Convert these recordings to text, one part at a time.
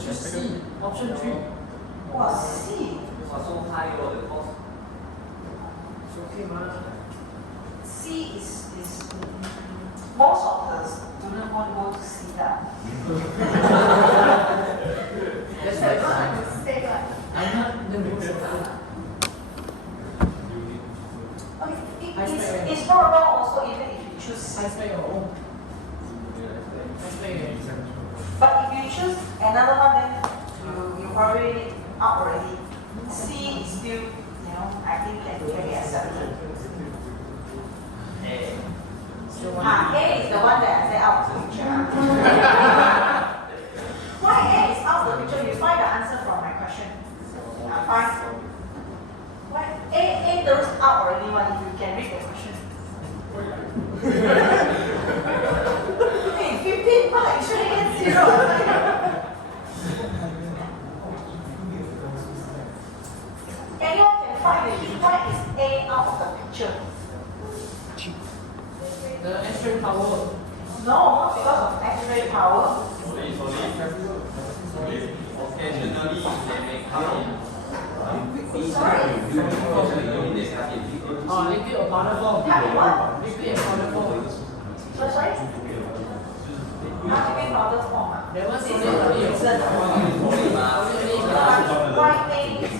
choose C. Option 3. Wow, C. So high or the cost? It's okay, man. C is most of the students want to go to C that. That's why I'm not the most of Okay, it's not wrong also even if you choose C. I spell your own. I spell your But if you choose another one, then you probably out already. C is still, I think can be accepted. A is the one that I said out of the picture. Why A is out of the picture? You find the answer from my question. Fine. Why A those out already one if you can read the question. Hey, 15 marks, you should get 0. Anyone can find the key. Why is A out of the picture? The X-ray power. No, not because of X-ray power. Occasionally they may come in. Sorry? Liquid or powder form. What? Liquid and powder form. Sorry? Liquid powder form. That one's This is only the reason. Why A is,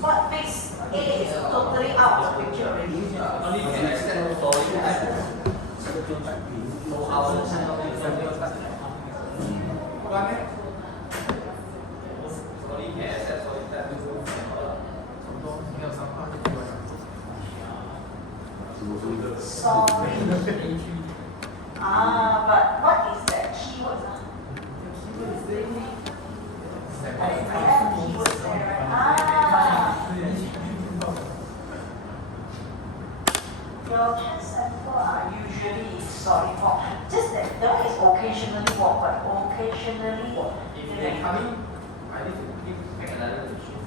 what makes A is totally out of the picture already? Only can extend solid assets. So our solid can accept solid assets. Sorry. But what is that keyword? I have keywords there, right? Your test sample are usually in solid form. Just that one is occasionally what, but occasionally what? If they come in, I need to make another machine.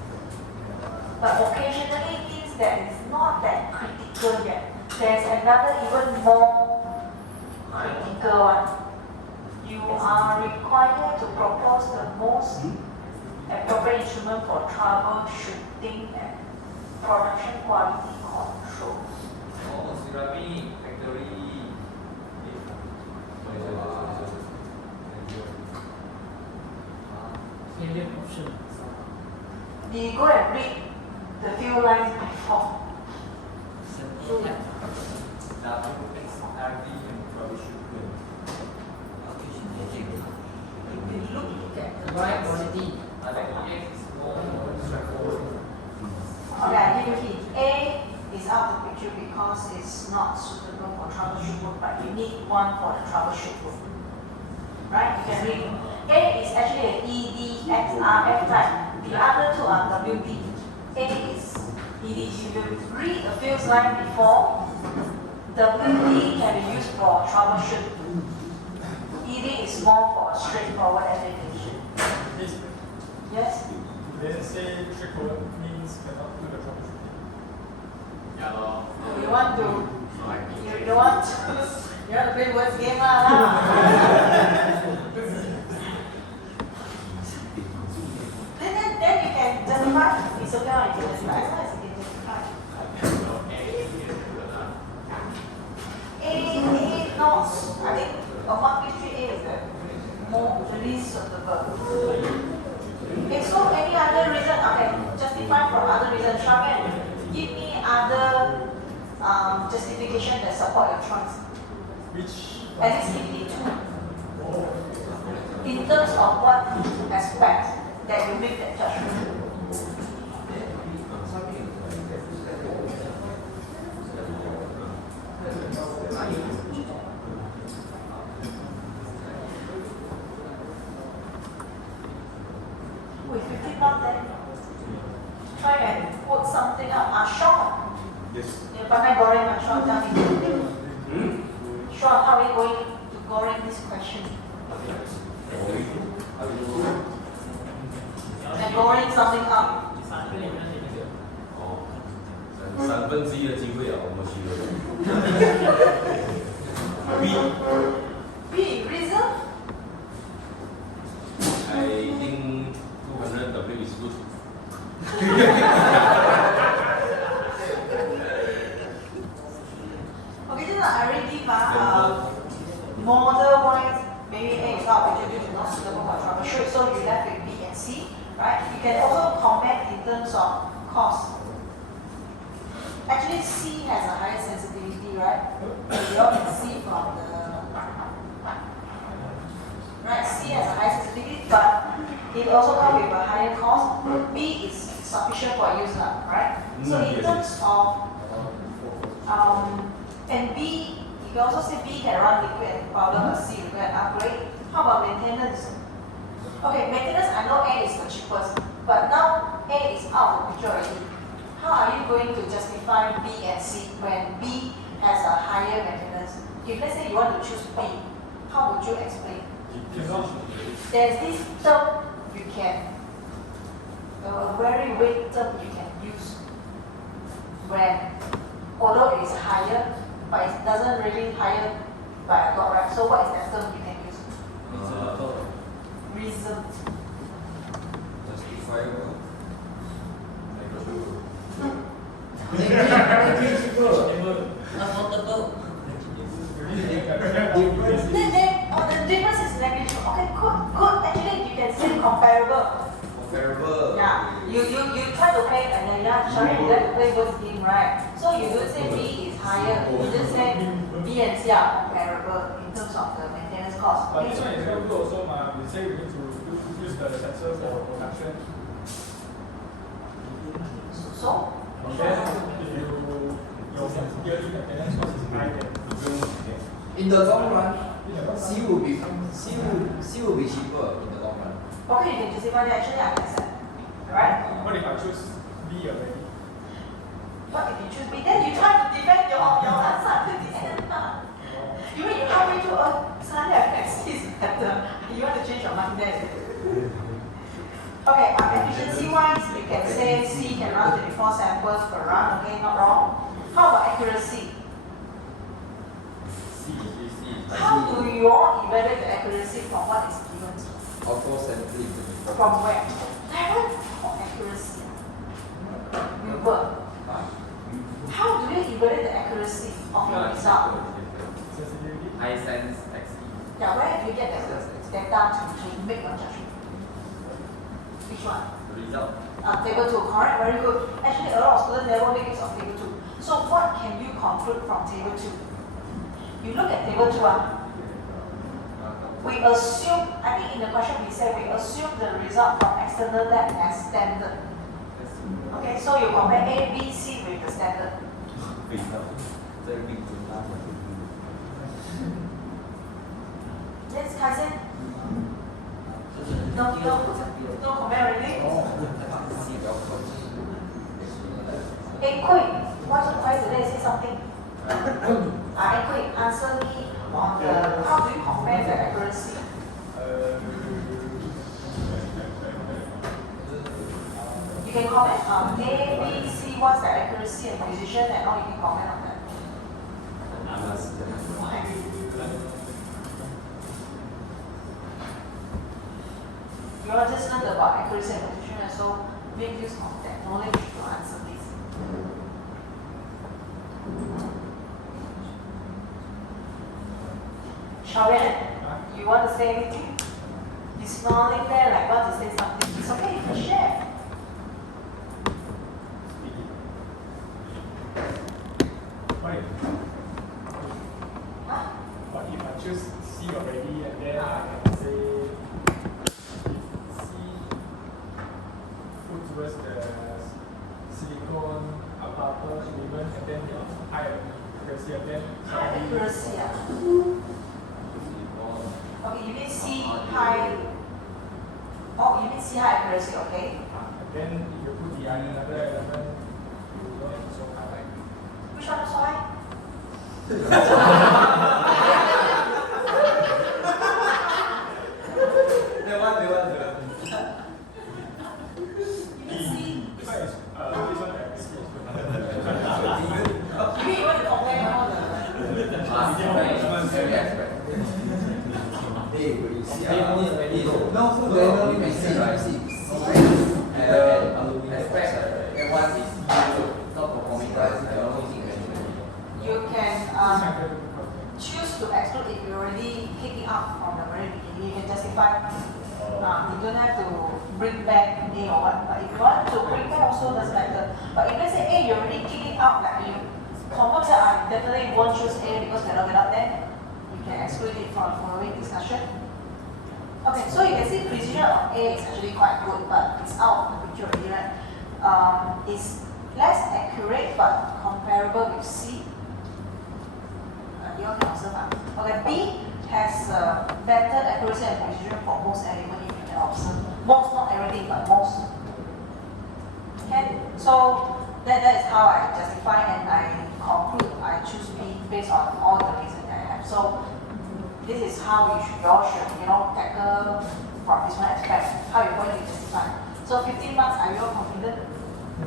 But occasionally means that it's not that critical yet. There's another even more critical one. You are required to propose the most appropriate instrument for troubleshooting and production quality control. Oh, ceramic factory. Alien option. You go and read the few lines before. Yeah. You look at The right quality. Okay, I give you hint. A is out of the picture because it's not suitable for troubleshoot work, but you need one for the troubleshoot work. Right? You can read. A is actually an EDXRF type. The other two are WD. A is ED. If you read the field line before, WD can be used for troubleshoot. ED is more for straightforward application. Yes? They say trickle means cannot do the troubleshooting. You want to play words game lah. then you can justify. It's okay, you can justify. As long as you can justify. A notes. I think a 153 A is the least suitable. Okay, so any other reason? Okay, justify from other reasons. Shaman, give me other justification that support your choice. Which At least give me two. In terms of what aspect that you make that judgment. With 15 marks then, try and put something up. Sean. yes. You pandai goreng, Sean, tell me. Sean, how are we going to goreng this question? And goreng something up. 1/3的机会啊，我们去了。B, reason? I is good. Okay, so I already give model wise, maybe A is not due to not suitable for troubleshoot, so you left with B and C, right? You can also comment in terms of cost. Actually, C has a higher sensitivity, right? You all can see from the right. C has a higher sensitivity, but it also comes with a higher cost. B is sufficient for use, right? So in terms of and B, you can also say B can run liquid and powder, but C require an upgrade. How about maintenance? Okay, maintenance, I know A is the cheapest, but now A is out of the picture already. How are you going to justify B and C when B has a higher maintenance? If let's say you want to choose B, how would you explain? There's this term you can, a very weak term you can use when, although it is higher, but it doesn't really higher by a lot, right? So what is that term you can use? Reason. Justifiable. Affordable. The difference is negligible. Okay, good. Actually, you can say comparable. Comparable. Yeah. You try to play and then sorry, you like to play both game, right? So you don't say B is higher. You just say B and C are comparable in terms of the maintenance cost. But Okay? this one is very good also, we say we need to use the sensor for production. So? Then if your yearly maintenance cost is high, then In the long run, C will be cheaper in the long run. Okay, you can justify that. Actually, I can accept. Alright? what if I choose B already? What if you choose B? Then you try to defend your answer to the end. You mean you halfway through, suddenly I think C is better. You want to change your mind then? Okay, efficiency wise, you can say C can run 24 samples per run, okay, not wrong. How about accuracy? How do you all evaluate the accuracy from what is given? Auto sampling. From where? Level of accuracy. You work. How do you evaluate the accuracy of your result? Sensitivity? High sense XE. Yeah, where do you get the data to make your judgment? Which one? Result. Table 2, correct, very good. Actually, a lot of students never make use of table 2. So what can you conclude from table 2? You look at table 2, we assume, I think in the question we said, we assume the result from external lab as standard. Okay, so you compare A, B, C with the standard. Yes, Kaizen? No comment already? Hey, quick, what's your price today? Say something. Quick, answer me on the, how do you compare the accuracy? You can comment on A, B, C, what's the accuracy and precision, and all you can comment on that. Why? You all just learned about accuracy and precision, and so make use of that knowledge to answer this. Sharon, you want to say anything? You're smiling there like want to say something. It's okay, you can share. What if I choose C already and then I can say C put towards the silicone upper element and then high accuracy and then High accuracy, Okay, you mean C high. Oh, you mean C high accuracy, okay. and then if you put the another element, you don't have so high. Which one is so high? You mean C? This one is this one accuracy is You mean you want to compare all the... Very expert. Hey, no, so then you can see, right? See, choose to exclude if you already kick it out from the very beginning. You can justify. You don't have to bring back A or what. But if you want to bring back also doesn't matter. But if let's say A, you already kick it out, like you confirm that I definitely won't choose A because cannot get out, then you can exclude it from following discussion. Okay, so you can see precision of A is actually quite good, but it's out of the picture already, right? It's less accurate but comparable with C. You all can observe. Okay, B has better accuracy and precision for most elements if you can observe. Most, not everything, but most. Okay, so that is how I justify and I conclude I choose B based on all the reasons that I have. So this is how you all should, tackle from this one aspect, how you're going to justify. So 15 marks, are you all confident?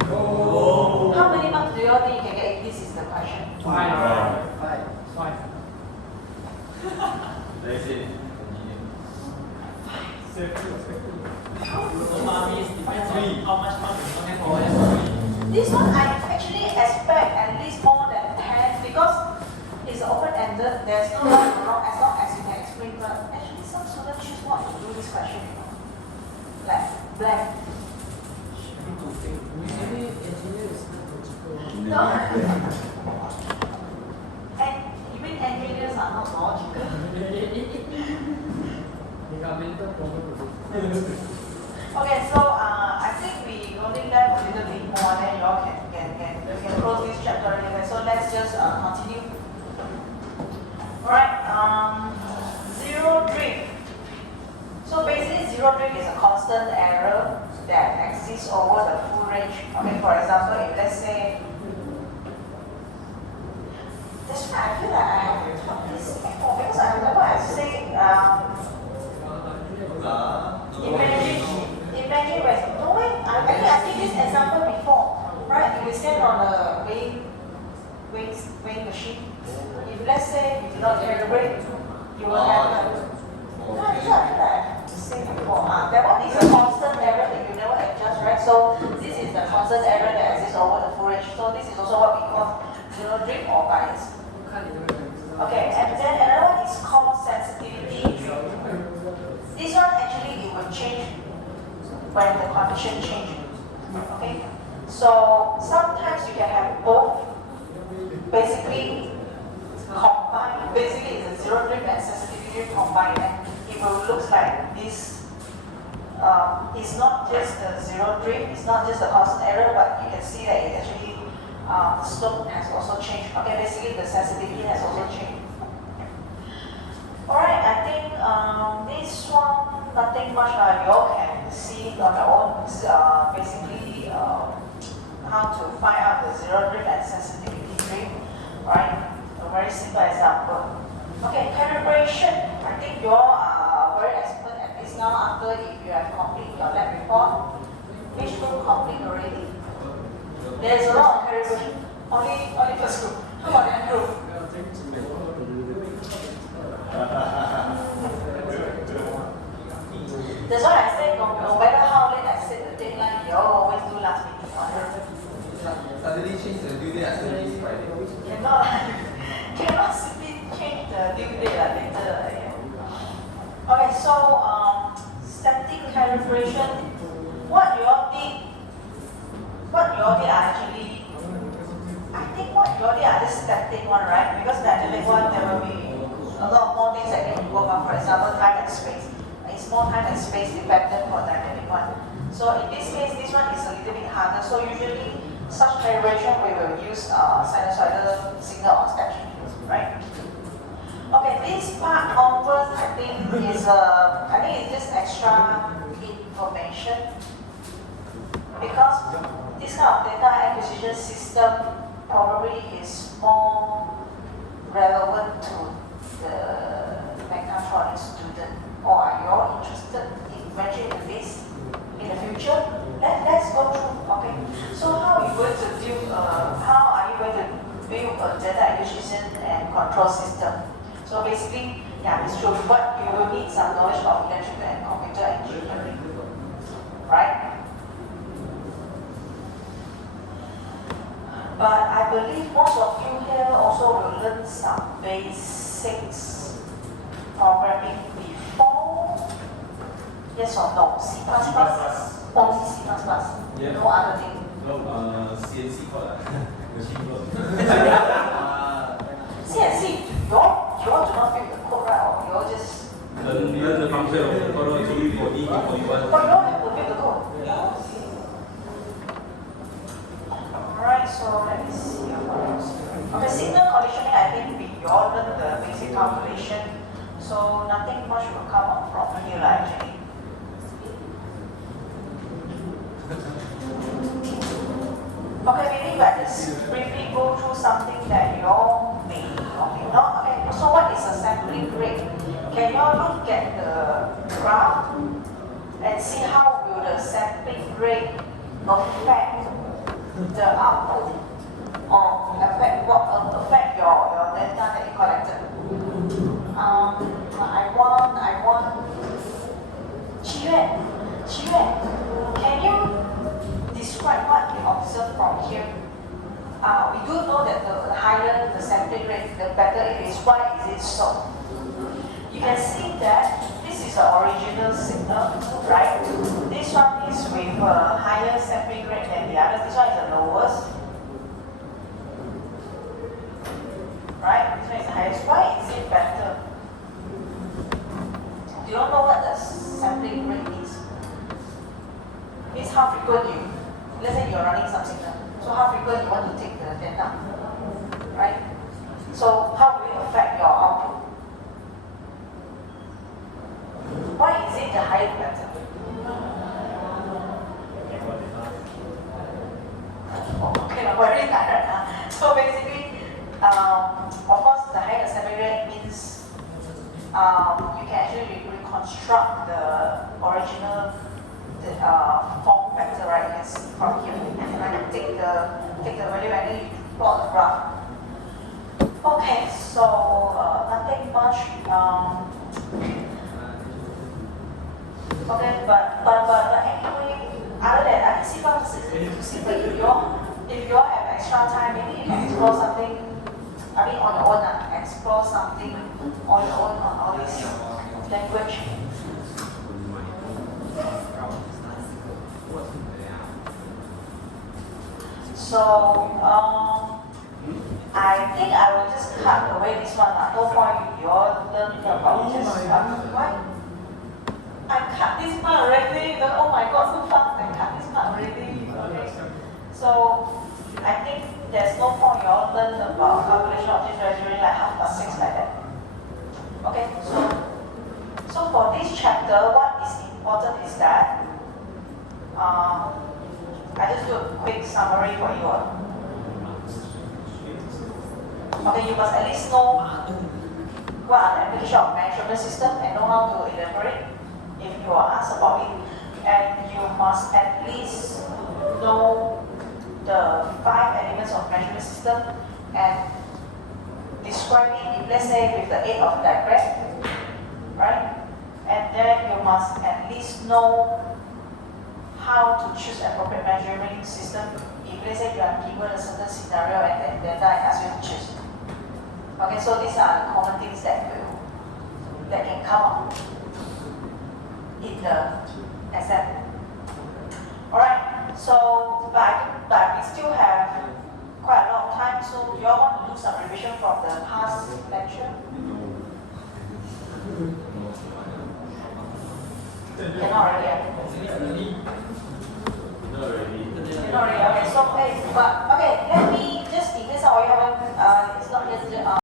Oh. How many marks do you all think you can get if this is the question? 5. That's it. This one I actually expect at least more than 10 because it's open-ended. There's no right or wrong as long as you can explain. But actually, some students choose not to do this question. Like blank. No. And you mean engineers are not logical? Okay, so I think we only left a little bit more, then you all can close this chapter anyway. So let's just continue. Alright, zero drift. So basically, zero drift is a constant error that exists over the full range. Okay, for example, if let's say, that's why I feel like I have taught this before because I remember I said, imagine when, no way, I think I did this example before, right? If we stand on a weighing machine, if let's say you do not calibrate, you will have no, I feel like I said before. That one is a constant error that you never adjust, right? So this is the constant error that exists over the full range. So this is also what we call zero drift or bias. Okay, and then another one is called sensitivity drift. This one actually it will change when the condition changes. Okay, so sometimes you can have both. Basically combined. Basically, it's a zero drift and sensitivity drift combined, and it will look like this. It's not just a zero drift. It's not just a constant error, but you can see that it actually the slope has also changed. Okay, basically the sensitivity has also changed. Alright, I think this one, nothing much. You all can see on your own. Basically, how to find out the zero drift and sensitivity drift. Right, a very simple example. Okay, calibration. I think you all are very expert at this now. After if you have completed your lab report, which group complete already? There's a lot of calibration. Only first group. How about the other group? That's why I said no matter how late I set the deadline, you all always do last minute one. Suddenly change the due date after this Friday. Cannot simply change the due date later. Okay, so static calibration. What you all did are actually, I think what you all did are this static one, right? Because the dynamic one there will be a lot more things that need to work on. For example, time and space. It's more time and space dependent for dynamic one. So in this case, this one is a little bit harder. So usually, such calibration we will use sinusoidal signal or step change, right? Okay, this part onwards I think is it's just extra information because this kind of data acquisition system probably is more relevant to the mechatronics student. Or are you all interested in venturing into this in the future? Let's go through. Okay. So how are you going to build a data acquisition and control system? So basically, it's true. But you will need some knowledge of electrical and computer engineering, right? But I believe most of you here also will learn some basic basics programming before? Yes or no? C++? Only C++. Yeah. No other thing. No, CNC code ah. Machine code. CNC, you all do not build the code, right? Or you all just... Learn the function of follow to for E for But E1. you don't have to build the code. Alright, so let me see what else. Okay, signal conditioning, I think we all learn the basic calculation. So nothing much will come out from here actually. Okay, maybe let's briefly go through something that you all may or may not. Okay, so what is a sampling rate? Can you all look at the graph and see how will the sampling rate affect the output or affect your data that you collected? I want Qi Yuan, can you describe what you observe from here? We do know that the higher the sampling rate, the better it is. Why is it so? You can see that this is the original signal, right? This one is with a higher sampling rate than the other. This one is the lowest. Right? This one is the highest. Why is it better? Do you know what the sampling rate is? It's how frequent you, let's say you're running some signal. So how frequent you want to take the data, right? So how will it affect your output? Why is it the higher better? Okay, very direct. So basically, of course, the higher the sampling rate means you can actually reconstruct the original form factor, right? You can see from here, and take the value and then you plot the graph. Okay, so nothing much. Okay, but anyway, other than that, C++ is simple. If you all have extra time, maybe you can explore something. I mean, on your own, explore something on your own on all this language. So, I think I will just cut away this one. No point you all learn about just why? I cut this part already. Oh my god, so fast! I cut this part already. Okay. So, I think there's no point you all learn about calculation of this during like 6:30 like that. Okay. So for this chapter, what is important is that I just do a quick summary for you all. Okay, you must at least know what are the application of measurement system and know how to elaborate if you are asked about it. And you must at least know the 5 elements of measurement system and describe it, let's say with the aid of diagram, right? And then you must at least know how to choose appropriate measuring system. If let's say you are given a certain scenario and then I ask you to choose. Okay, so these are the common things that can come up in the exam. Alright, so but we still have quite a lot of time, so do you all want to do some revision from the past lecture? Cannot already.